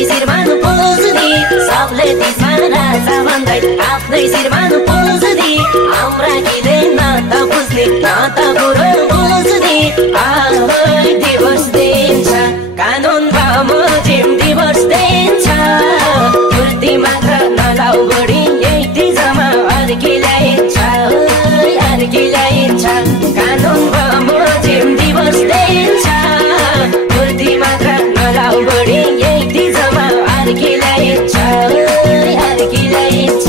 आफ्नै शिरमा पुज्ने सबले त्यसमा राजा भन्दै आफ्नै शिरमा पुज्ने हाम्रा किले न त बुझ्ने न त कुरो बुझ्ने आफै दिवस दिन्छ कानुन बमोजिम दिवस दिन्छ मूर्ति मात्र नलाउ बढी यही तिजमा अर्किलाइन्छ अर्किलाइन्छ कानुन बमोजिम दिवस दिन्छ मूर्ति मात्र नलाउ बढी यही तिजमा अर्किलाइन्छ अर्किलाइन्छ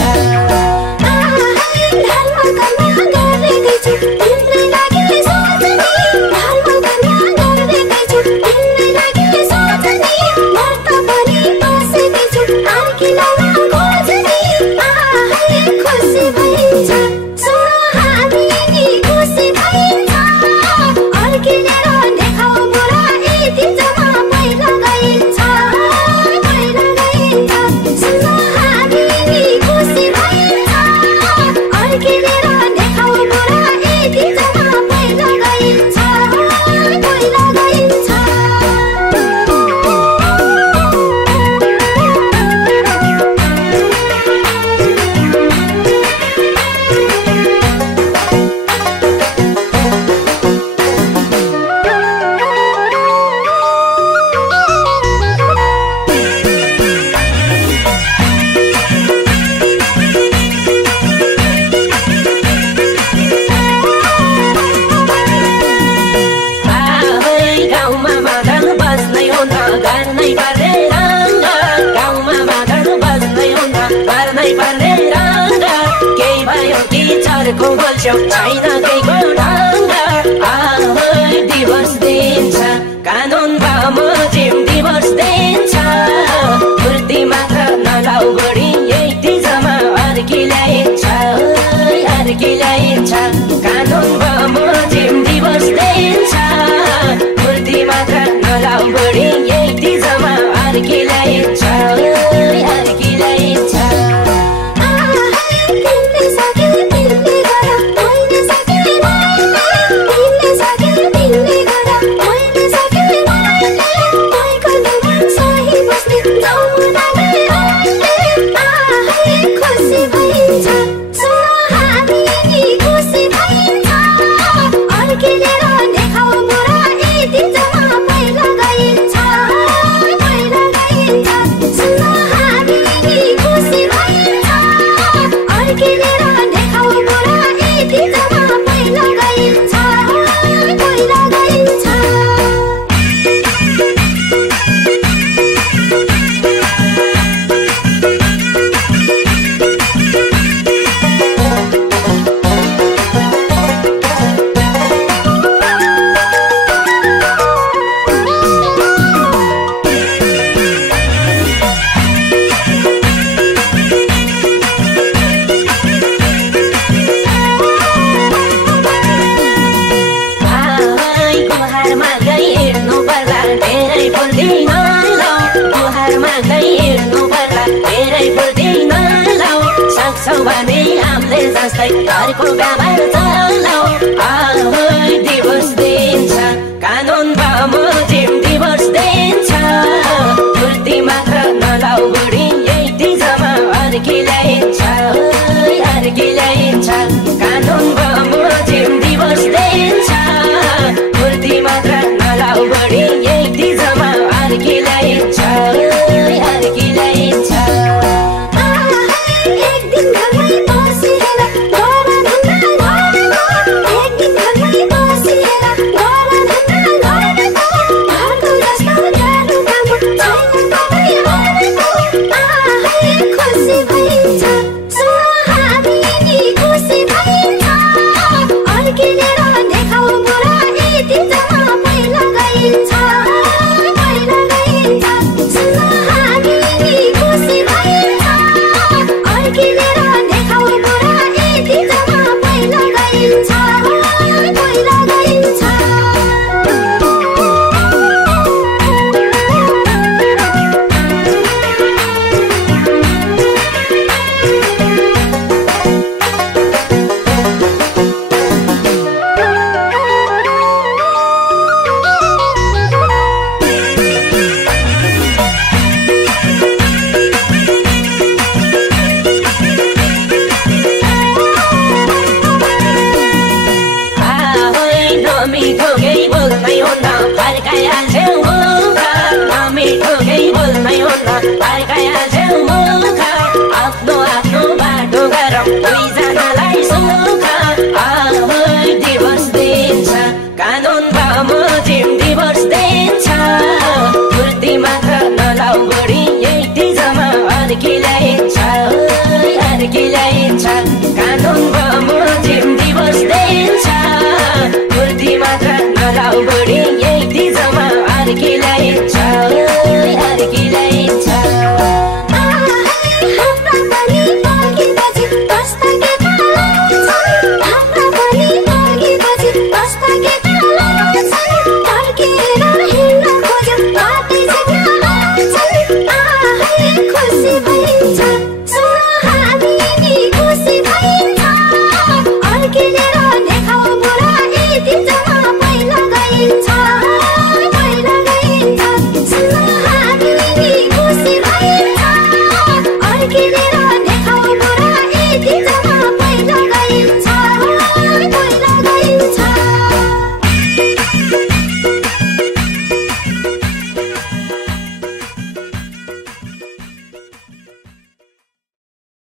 को बोल्छौ छैन केहीको ढङ्ग आफै दिवस दिन्छ कानुन बमोजिम दिवस दिन्छ मूर्ति मात्र नलाउ बढी यही तिजमा अर्किलाइन्छ अर्किलाइन्छ कानुन बमोजिम दिवस दिन्छ मूर्ति मात्र नलाउ बढी यही तिजमा अर्किलाइन्छ अर्किलाइन्छ जस्तै घरको व्यवहार चलाऊ आफै दिवस दिन्छ कानुन बमोजिम दिवस दिन्छ मूर्ति मात्र नलाउ बढी यही तिजमा अर्किलाइन्छ अर्किलाइन्छ कानुन बमोजिम दिवस दिन्छ मूर्ति मात्र नलाउ बढी यही तिजमा अर्किलाइन्छ अर्किलाइन्छ एक दिन घरमै बसेर नमिठो केही बोल्नै हुन्न फर्काइहाल्छौ मुख नमिठो केही बोल्नै हुन्न फर्काइहाल्छौ मुख आफ्नो आफ्नो बाटो गरौँ दुईजनालाई सुख डिभोर्स दिन्छ कानुन बमोजिम डिभोर्स दिन्छ मूर्ति मात्र नलाउ बुढी यही तिजमा अर्किलाइन्छ अर्किलाइन्छ कानुन बमोजिम डिभोर्स दिन्छ मूर्ति मात्र नलाउ बुढी